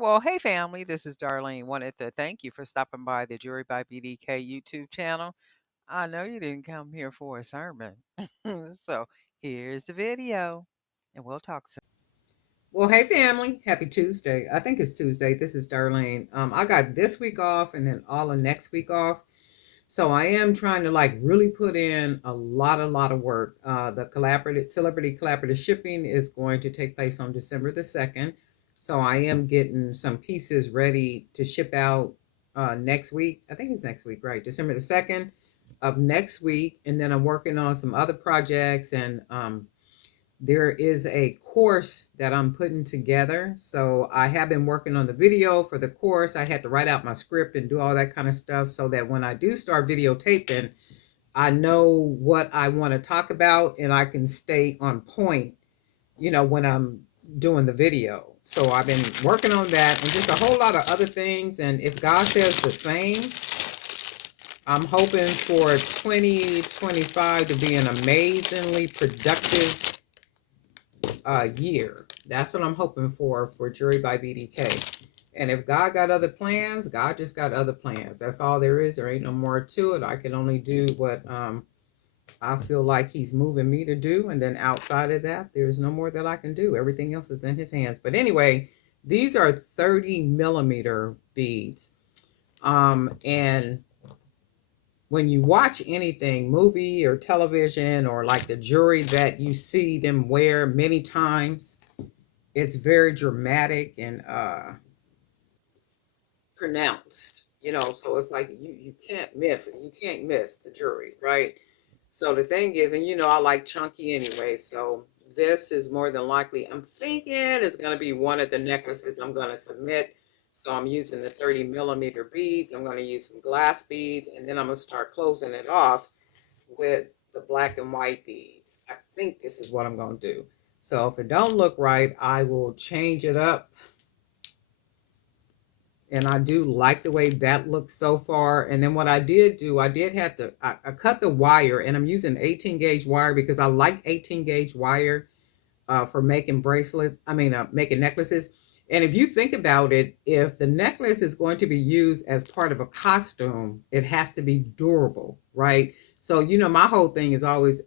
Well, hey family, this is Darlene. Wanted to thank you for stopping by the Jury by BDK YouTube channel. I know you didn't come here for a sermon. So here's the video, and we'll talk soon. Well, hey family, happy Tuesday. I think it's Tuesday. This is Darlene. I got this week off and then all of next week off. So I am trying to like really put in a lot of work. The collaborative celebrity collaborative shipping is going to take place on December the 2nd. So I am getting some pieces ready to ship out next week. I think it's next week, right? December the 2nd of next week. And then I'm working on some other projects and there is a course that I'm putting together. So I have been working on the video for the course. I had to write out my script and do all that kind of stuff so that when I do start videotaping, I know what I want to talk about and I can stay on point, when I'm doing the video. So I've been working on that and just a whole lot of other things. And if God says the same, I'm hoping for 2025 to be an amazingly productive year. That's what I'm hoping for Jury by BDK. And if God got other plans, God just got other plans. That's all there is. There ain't no more to it. I can only do what I feel like He's moving me to do. And then outside of that, there's no more that I can do. Everything else is in His hands. But anyway, these are 30 millimeter beads. And when you watch anything, movie or television, or like the jewelry that you see them wear many times, it's very dramatic and pronounced, so it's like you can't miss it. You can't miss the jewelry, right? So the thing is, and I like chunky anyway, so this is more than likely, I'm thinking it's going to be one of the necklaces I'm going to submit. So I'm using the 30 millimeter beads. I'm going to use some glass beads, and then I'm going to start closing it off with the black and white beads. I think this is what I'm going to do. So if it don't look right, I will change it up. And I do like the way that looks so far. And then what I did do, I did have to, I cut the wire, and I'm using 18 gauge wire because I like 18 gauge wire for making bracelets. Making necklaces. And if you think about it, if the necklace is going to be used as part of a costume, it has to be durable, right? So, my whole thing is always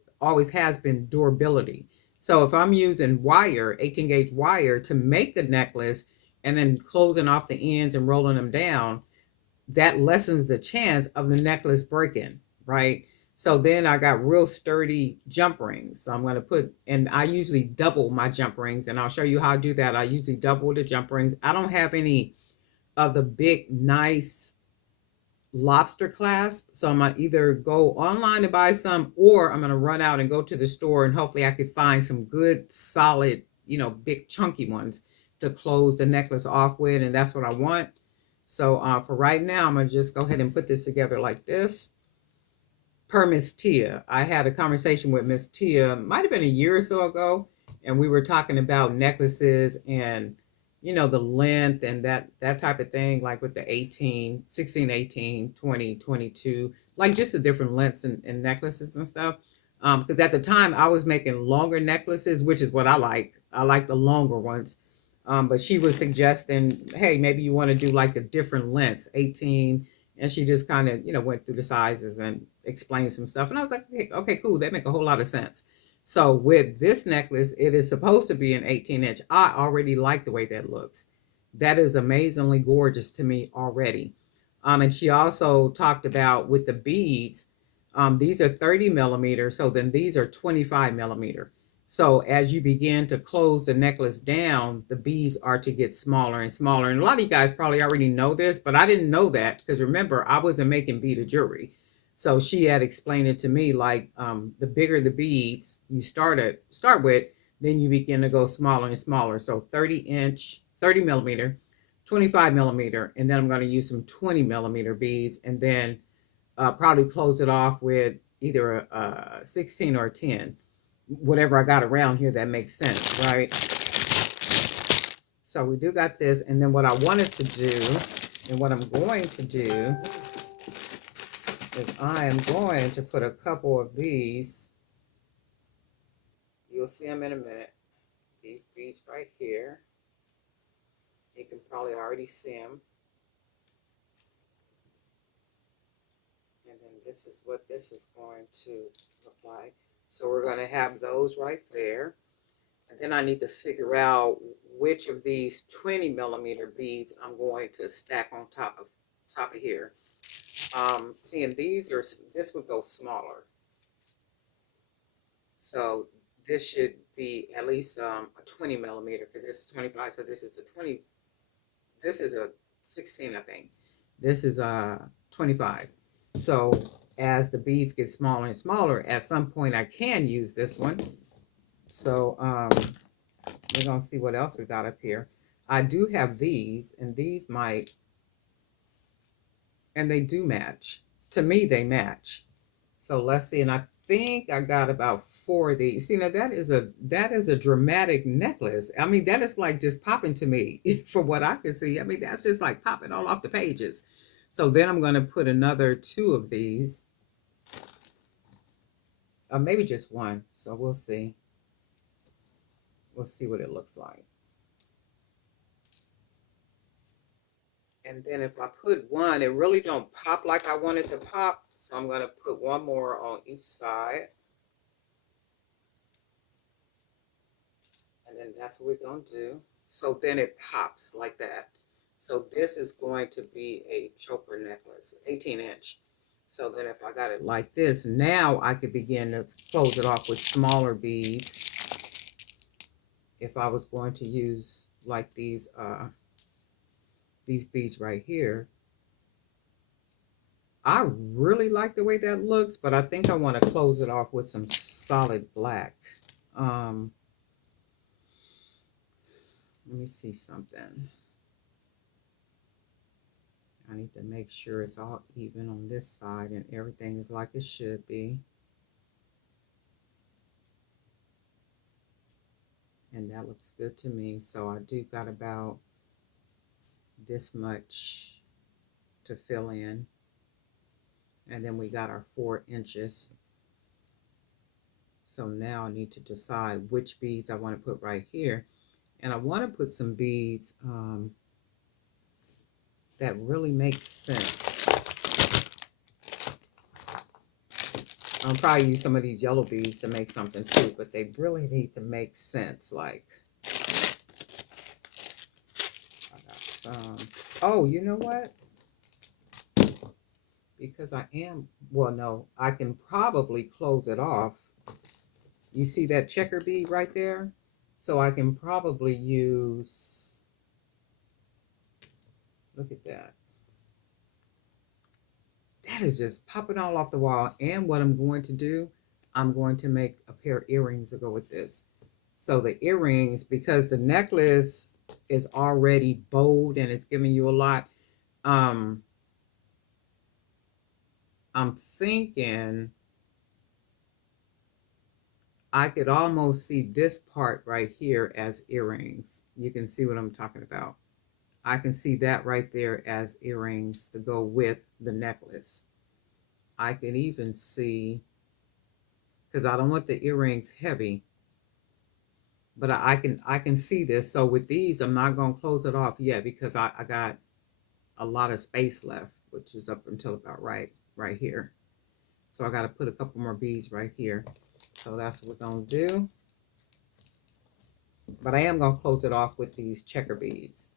has been durability. So if I'm using wire, 18 gauge wire to make the necklace and then closing off the ends and rolling them down, that lessens the chance of the necklace breaking, right? So then I got real sturdy jump rings. So I'm going to and I usually double my jump rings, and I'll show you how I do that. I usually double the jump rings. I don't have any of the big, nice lobster clasp. So I'm going to either go online and buy some, or I'm going to run out and go to the store, and hopefully I can find some good, solid, big, chunky ones to close the necklace off with. And that's what I want. So for right now, I'm going to just go ahead and put this together like this. Per Miss Tia, I had a conversation with Miss Tia, might have been a year or so ago, and we were talking about necklaces and the length and that type of thing, like with the 18, 16, 18, 20, 22, like just the different lengths and necklaces and stuff. Because at the time I was making longer necklaces, which is what I like. I like the longer ones. But she was suggesting, hey, maybe you want to do like the different lengths, 18. And she just kind of, went through the sizes and explained some stuff. And I was like, okay, cool. That make a whole lot of sense. So with this necklace, it is supposed to be an 18-inch. I already like the way that looks. That is amazingly gorgeous to me already. And she also talked about with the beads, these are 30 millimeters. So then these are 25 millimeter. So as you begin to close the necklace down, the beads are to get smaller and smaller. And a lot of you guys probably already know this, but I didn't know that because remember, I wasn't making beaded jewelry. So she had explained it to me like the bigger the beads you start with, then you begin to go smaller and smaller. So 30 millimeter, 25 millimeter, and then I'm going to use some 20 millimeter beads, and then probably close it off with either a 16 or a 10, whatever I got around here that makes sense, right? So we do got this. And then what I wanted to do, and what I'm going to do, is I am going to put a couple of these, you'll see them in a minute, these beads right here. You can probably already see them. And then this is what this is going to look like. So we're going to have those right there. And then I need to figure out which of these 20 millimeter beads I'm going to stack on top of here. Seeing these are, this would go smaller. So this should be at least a 20 millimeter because this is 25. So this is a 20. This is a 16, I think. This is a 25. So as the beads get smaller and smaller, at some point I can use this one. So we're gonna see what else we got up here. I do have these, and these might, and they do match. To me, they match. So let's see. And I think I got about 4 of these. See, now that is a dramatic necklace. I mean, that is like just popping to me from what I can see. I mean, that's just like popping all off the pages. So then I'm going to put another 2 of these, or maybe just one. So we'll see. We'll see what it looks like. And then if I put one, it really don't pop like I want it to pop. So I'm going to put one more on each side. And then that's what we're going to do. So then it pops like that. So this is going to be a choker necklace, 18-inch. So then if I got it like this, now I could begin to close it off with smaller beads. If I was going to use like these beads right here. I really like the way that looks, but I think I want to close it off with some solid black. Let me see something. I need to make sure it's all even on this side and everything is like it should be. And that looks good to me. So I do got about this much to fill in. And then we got our 4 inches. So now I need to decide which beads I want to put right here. And I want to put some beads that really make sense. I'll probably use some of these yellow beads to make something too, but they really need to make sense. Like, I got some. Oh, you know what? Because I am, well, no, I can probably close it off. You see that checker bead right there? So I can probably use, look at that. That is just popping all off the wall. And what I'm going to do, I'm going to make a pair of earrings to go with this. So the earrings, because the necklace is already bold and it's giving you a lot, I'm thinking I could almost see this part right here as earrings. You can see what I'm talking about. I can see that right there as earrings to go with the necklace. I can even see, because I don't want the earrings heavy, but I can see this. So with these, I'm not going to close it off yet because I got a lot of space left, which is up until about right here. So I got to put a couple more beads right here. So that's what we're going to do. But I am going to close it off with these checker beads.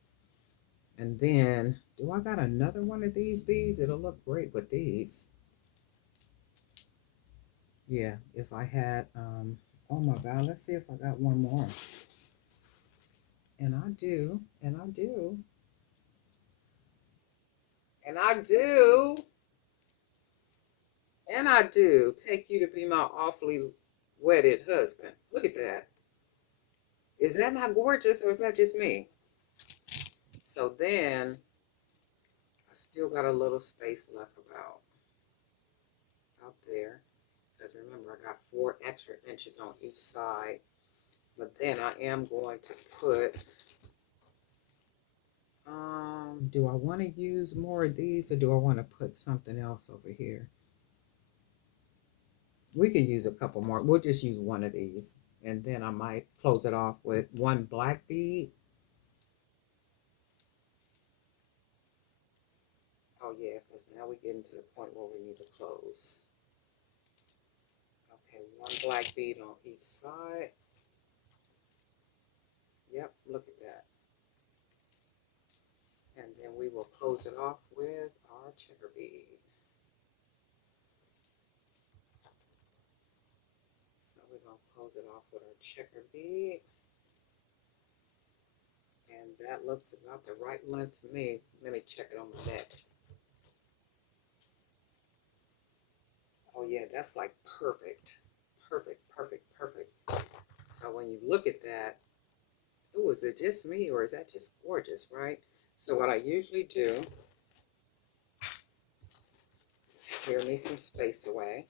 And then, do I got another one of these beads? It'll look great with these. Yeah, if I had, oh my God, let's see if I got one more. And I do, and I do, and I do, and I do take you to be my awfully wedded husband. Look at that. Is that not gorgeous or is that just me? So then I still got a little space left about out there. Because remember, I got 4 extra inches on each side. But then I am going to put, do I want to use more of these or do I want to put something else over here? We can use a couple more. We'll just use one of these. And then I might close it off with one black bead. Oh yeah, because now we're getting to the point where we need to close. Okay, one black bead on each side. Yep, look at that. And then we will close it off with our checker bead. So we're going to close it off with our checker bead. And that looks about the right length to me. Let me check it on the neck. Oh yeah, that's like perfect. Perfect, perfect, perfect. So when you look at that, oh, is it just me or is that just gorgeous, right? So what I usually do, clear me some space away.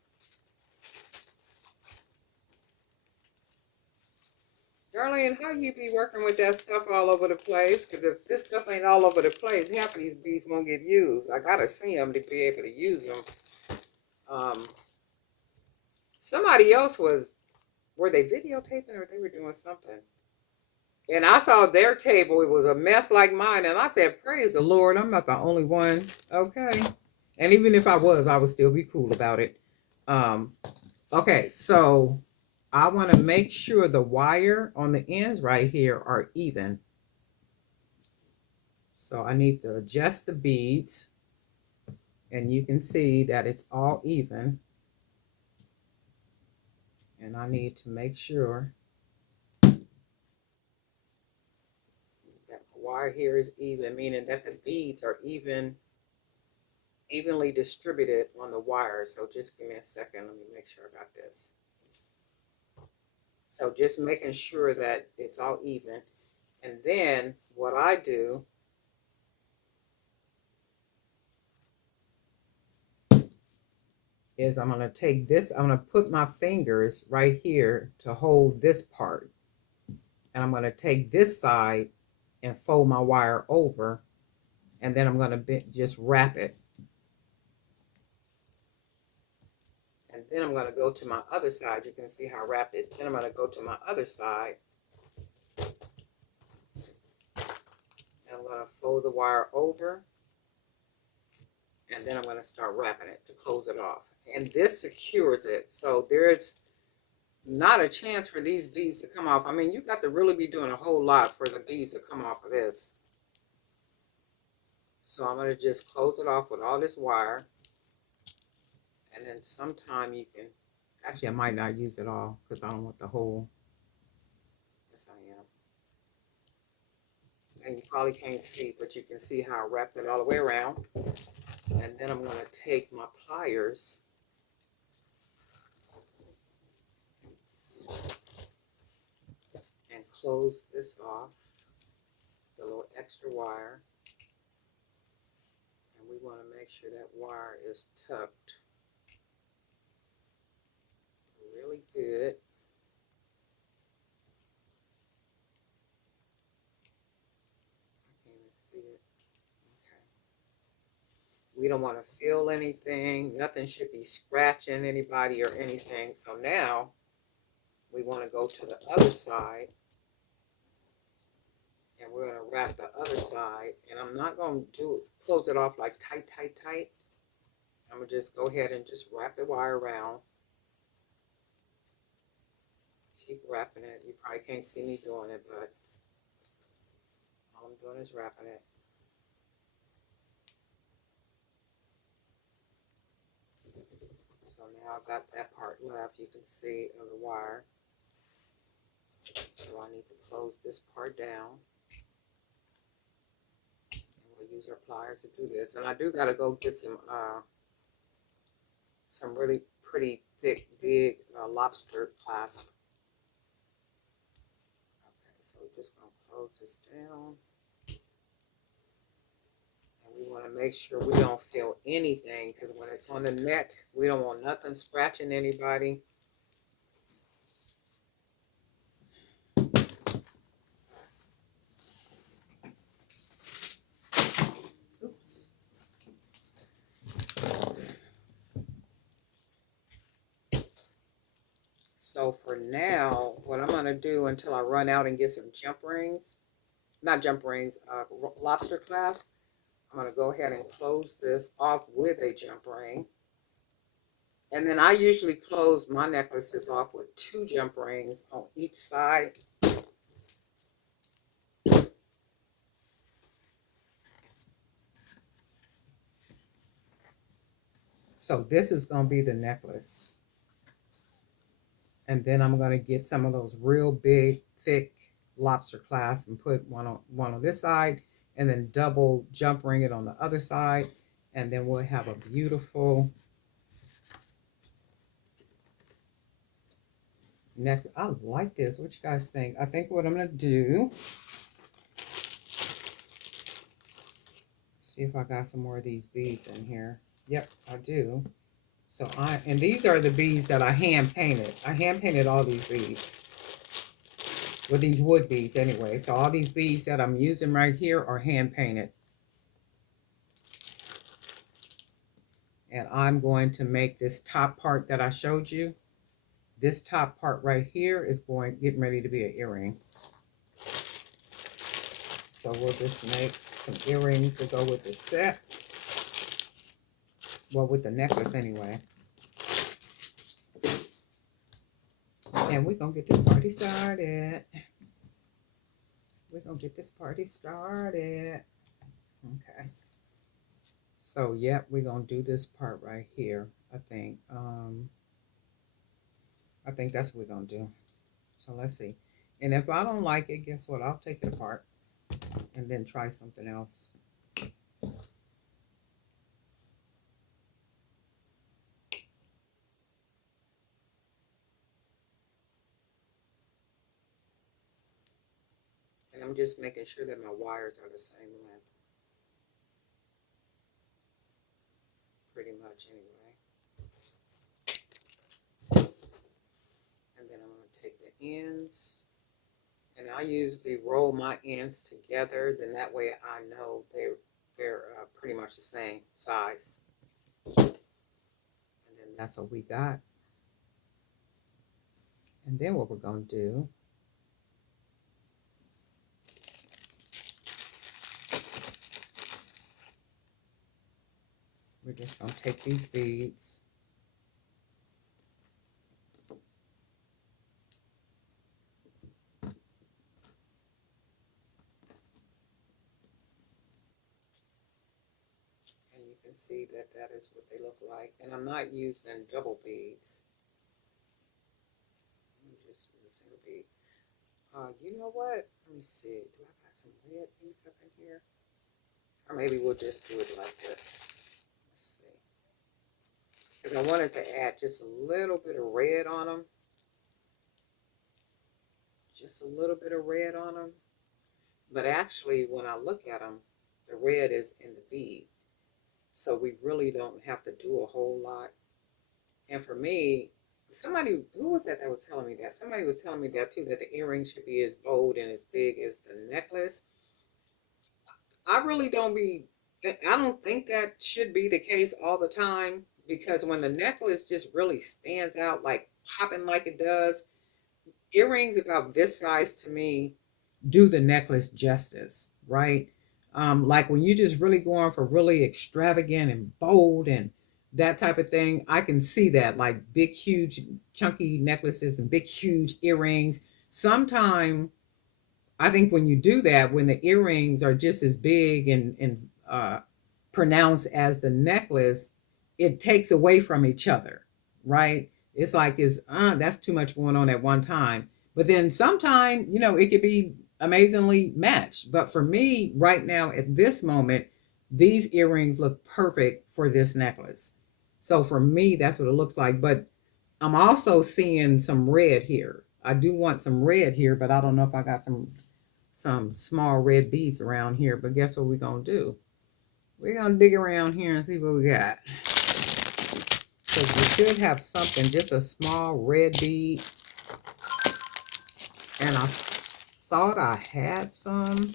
Darlene, how you be working with that stuff all over the place? Because if this stuff ain't all over the place, half of these beads won't get used. I gotta see them to be able to use them. Somebody else was, were they videotaping or they were doing something? And I saw their table, it was a mess like mine. And I said, praise the Lord, I'm not the only one. Okay. And even if I was, I would still be cool about it. Um, okay, so I want to make sure the wire on the ends right here are even. So I need to adjust the beads. And you can see that it's all even. And I need to make sure that the wire here is even, meaning that the beads are evenly distributed on the wire. So just give me a second. Let me make sure I got this. So just making sure that it's all even. And then what I do is I'm going to take this, I'm going to put my fingers right here to hold this part. And I'm going to take this side and fold my wire over. And then I'm going to just wrap it. And then I'm going to go to my other side. You can see how I wrapped it. Then I'm going to go to my other side. And I'm going to fold the wire over. And then I'm going to start wrapping it to close it off. And this secures it. So there's not a chance for these beads to come off. I mean, you've got to really be doing a whole lot for the beads to come off of this. So I'm going to just close it off with all this wire. And then sometime you can, actually I might not use it all because I don't want the whole, yes I am. And you probably can't see, but you can see how I wrapped it all the way around. And then I'm going to take my pliers and close this off, the little extra wire. And we want to make sure that wire is tucked really good. I can't even see it. Okay. We don't want to feel anything. Nothing should be scratching anybody or anything. So now we want to go to the other side. And we're going to wrap the other side. And I'm not going to close it off like tight, tight, tight. I'm going to just go ahead and just wrap the wire around. Keep wrapping it. You probably can't see me doing it, but all I'm doing is wrapping it. So now I've got that part left. You can see of the wire. So I need to close this part down. And we'll use our pliers to do this. And I do got to go get some really pretty thick, big lobster clasp. Okay, so we're just going to close this down. And we want to make sure we don't feel anything, because when it's on the neck, we don't want nothing scratching anybody. Oops. So for now, what I'm going to do until I run out and get some jump rings, not jump rings, lobster clasp, I'm going to go ahead and close this off with a jump ring. And then I usually close my necklaces off with 2 jump rings on each side. So this is going to be the necklace. And then I'm going to get some of those real big, thick lobster clasps and put one on this side, and then double jump ring it on the other side. And then we'll have a beautiful next. I like this. What you guys think? I think what I'm going to do, see if I got some more of these beads in here. Yep, I do. So and these are the beads that I hand painted. I hand painted all these beads. With these wood beads anyway. So all these beads that I'm using right here are hand painted. And I'm going to make this top part that I showed you. This top part right here is getting ready to be an earring. So we'll just make some earrings to go with the set. Well, with the necklace anyway. And we're going to get this party started. We're going to get this party started. Okay. So, yep, we're going to do this part right here, I think. I think that's what we're going to do. So, let's see. And if I don't like it, guess what? I'll take it apart and then try something else. And I'm just making sure that my wires are the same length. Pretty much anyway. And then I'm going to take the ends. And I usually roll my ends together. Then that way I know they're pretty much the same size. And then that's what we got. And then what we're going to do, we're just going to take these beads and you can see that that is what they look like. And I'm not using double beads. I'm just using single bead. You know what? Let me see. Do I got some red beads up in here? Or maybe we'll just do it like this. Let's see. Because I wanted to add just a little bit of red on them. Just a little bit of red on them. But actually, when I look at them, the red is in the bead. So we really don't have to do a whole lot. And for me, somebody, who was that was telling me that? Somebody was telling me that too, that the earring should be as bold and as big as the necklace. I really I don't think that should be the case all the time, because when the necklace just really stands out, like popping like it does, earrings about this size to me do the necklace justice, right? Like when you just really going for really extravagant and bold and that type of thing, I can see that, like big, huge, chunky necklaces and big, huge earrings. Sometimes I think when you do that, when the earrings are just as big and pronounced as the necklace, it takes away from each other, right? It's like that's too much going on at one time. But then sometime, it could be amazingly matched. But for me, right now at this moment, these earrings look perfect for this necklace. So for me, that's what it looks like. But I'm also seeing some red here. I do want some red here, but I don't know if I got some small red beads around here. But guess what we're going to do? We're going to dig around here and see what we got. Because we should have something, just a small red bead. And I thought I had some.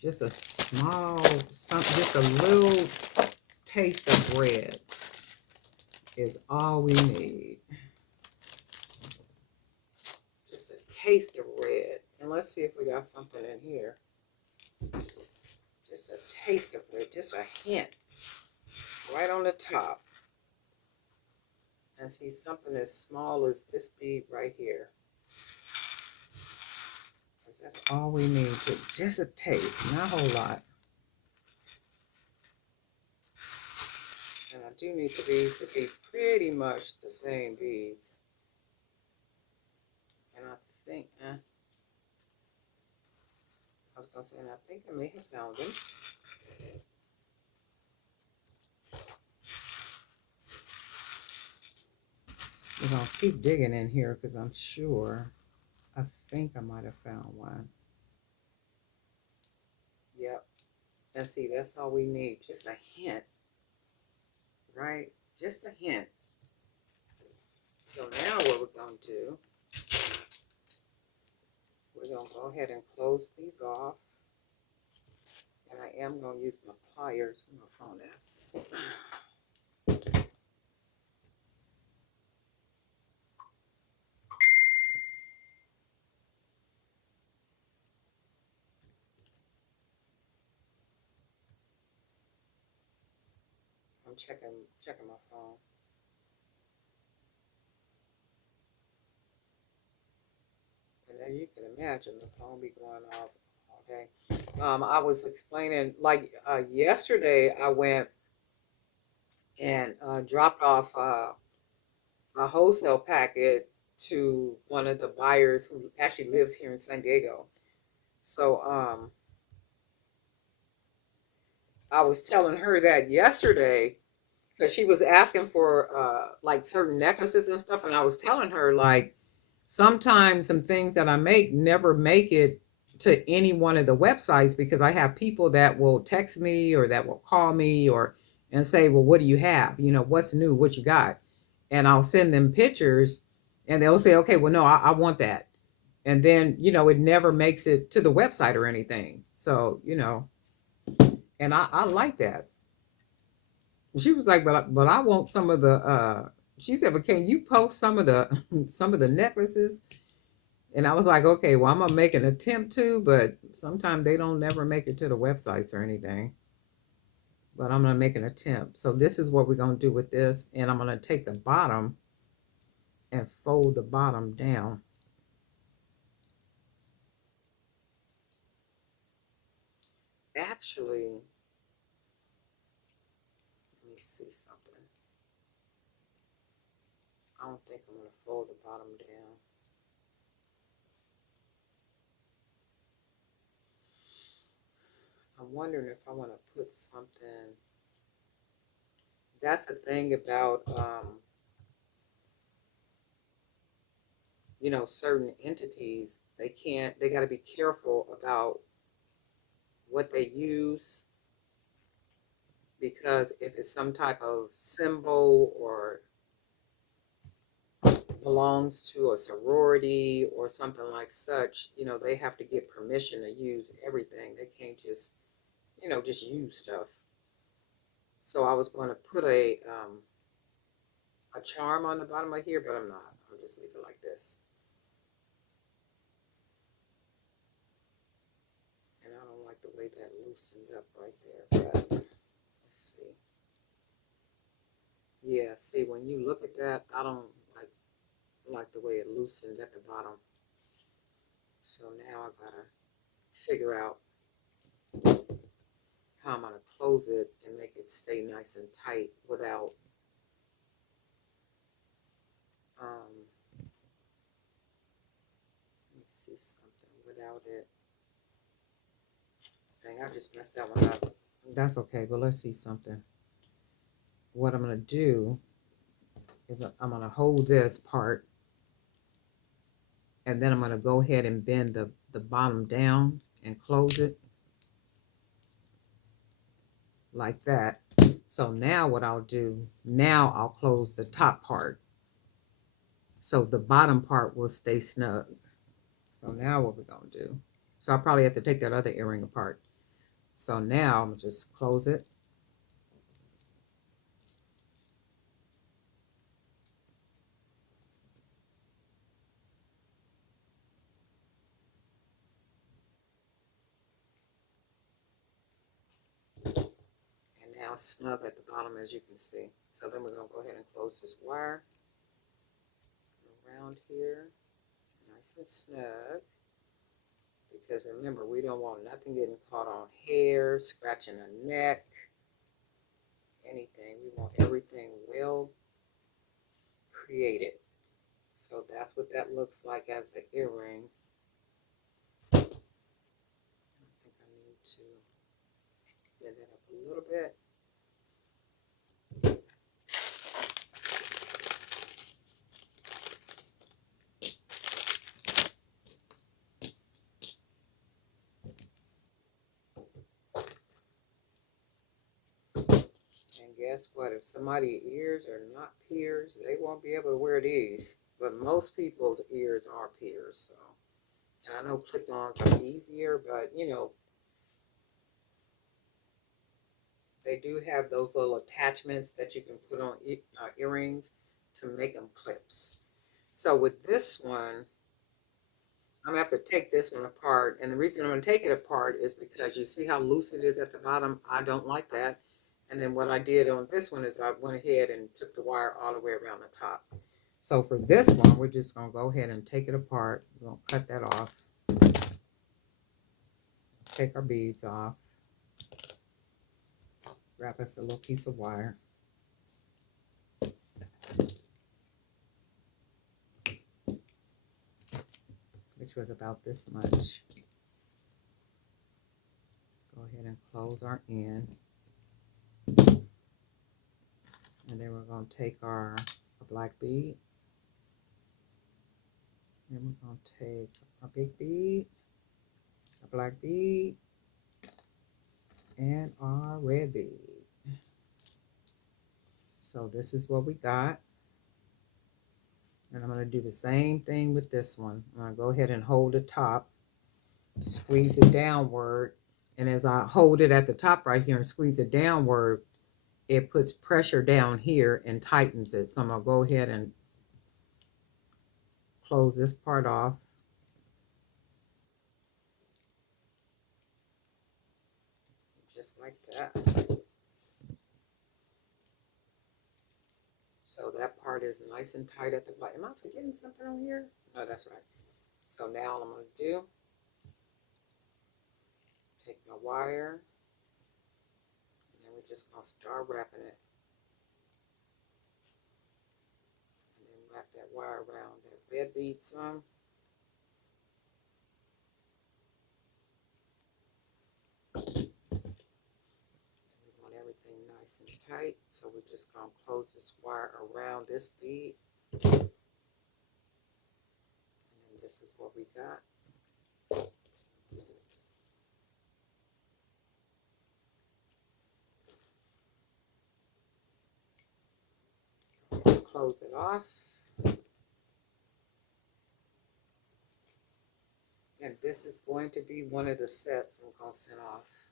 Just a small, just a little taste of red is all we need. Just a taste of red. And let's see if we got something in here. Just a taste of it, just a hint, right on the top. And see something as small as this bead right here. Because that's all we need, just a taste, not a whole lot. And I do need these to be pretty much the same beads. And I think, I was going to say, and I think I may have found them. We're going to keep digging in here because I'm sure, I think I might have found one. Yep. And see, that's all we need, just a hint, right? Just a hint. So now what we're going to do, we're going to go ahead and close these off. And I am going to use my pliers. I'm going to phone that. I'm checking my phone. And as you can imagine, the phone be going off all day. I was explaining, like yesterday, I went and dropped off a wholesale packet to one of the buyers who actually lives here in San Diego. So I was telling her that yesterday because she was asking for like certain necklaces and stuff, and I was telling her like sometimes some things that I make never make it to any one of the websites because I have people that will text me or that will call me or and say, well, what do you have? You know, what's new? What you got? And I'll send them pictures and they'll say, okay, well, no, I want that. And then, you know, it never makes it to the website or anything. So, you know, and I like that. She was like, but I want some of the she said, but can you post some of the some of the necklaces? And I was like, okay, well, I'm gonna make an attempt to, but sometimes they don't never make it to the websites or anything. But I'm gonna make an attempt. So this is what we're gonna do with this, and I'm gonna take the bottom and fold the bottom down. Actually, let me see something. I don't think I'm gonna fold the bottom down. I'm wondering if I want to put something. That's the thing about you know, certain entities. They got to be careful about what they use because if it's some type of symbol or belongs to a sorority or something like such, you know, they have to get permission to use everything. They can't just, you know, just use stuff. So I was going to put a charm on the bottom of here, but I'm not. I'll just leave it like this. And I don't like the way that loosened up right there, but let's see. Yeah, see, when you look at that, I don't like the way it loosened at the bottom. So now I gotta figure out how I'm gonna close it and make it stay nice and tight without let me see something without it. Dang, I just messed that one up. That's okay, but let's see something. What I'm gonna do is I'm gonna hold this part and then I'm gonna go ahead and bend the bottom down and close it like that. So now what I'll do, now I'll close the top part. So the bottom part will stay snug. So now what we're gonna do. So I'll probably have to take that other earring apart. So now I'm gonna just close it. down snug at the bottom, as you can see. So then we're going to go ahead and close this wire around here, nice and snug. Because remember, we don't want nothing getting caught on hair, scratching a neck, anything. We want everything well created. So that's what that looks like as the earring. I think I need to bend it up a little bit. And guess what? If somebody's ears are not pierced, they won't be able to wear these. But most people's ears are pierced. So, and I know clip-ons are easier, but you know, they do have those little attachments that you can put on earrings to make them clips. So with this one, I'm going to have to take this one apart. And the reason I'm going to take it apart is because you see how loose it is at the bottom? I don't like that. And then what I did on this one is I went ahead and took the wire all the way around the top. So for this one, we're just going to go ahead and take it apart. We're going to cut that off. Take our beads off. Wrap us a little piece of wire. Which was about this much. Go ahead and close our end. And then we're going to take our black bead. And we're going to take our big bead, our black bead, and our red bead. So this is what we got. And I'm going to do the same thing with this one. I'm going to go ahead and hold the top, squeeze it downward. And as I hold it at the top right here and squeeze it downward, it puts pressure down here and tightens it. So I'm going to go ahead and close this part off. Just like that. So that part is nice and tight at the bottom. Am I forgetting something on here? No, that's right. So now all I'm going to do, take my wire, and then we're just going to start wrapping it. And then wrap that wire around that red bead some. Nice and tight, so we're just going to close this wire around this bead, and then this is what we got. Close it off, and this is going to be one of the sets I'm going to send off.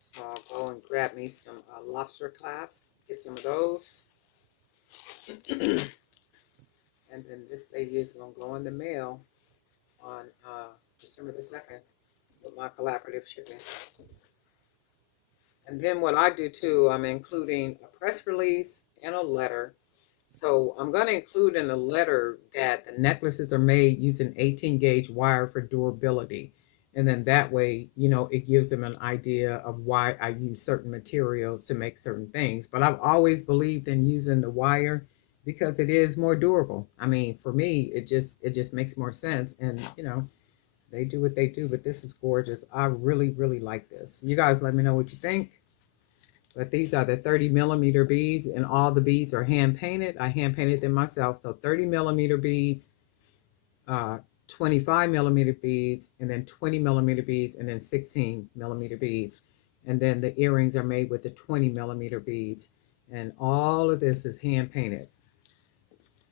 So I'll go and grab me some lobster clasp, get some of those. And then this baby is going to go in the mail on December the 2nd with my collaborative shipping. And then what I do too, I'm including a press release and a letter. So I'm going to include in the letter that the necklaces are made using 18 gauge wire for durability. And then that way, you know, it gives them an idea of why I use certain materials to make certain things. But I've always believed in using the wire because it is more durable. I mean, for me, it just makes more sense. And, you know, they do what they do, but this is gorgeous. I really, really like this. You guys let me know what you think. But these are the 30 millimeter beads, and all the beads are hand painted. I hand painted them myself. So 30 millimeter beads, 25 millimeter beads, and then 20 millimeter beads, and then 16 millimeter beads. And then the earrings are made with the 20 millimeter beads. And all of this is hand painted.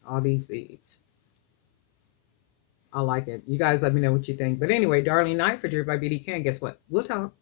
All these beads. I like it. You guys let me know what you think. But anyway, darling night for Jewelry by BDK. And guess what? We'll talk.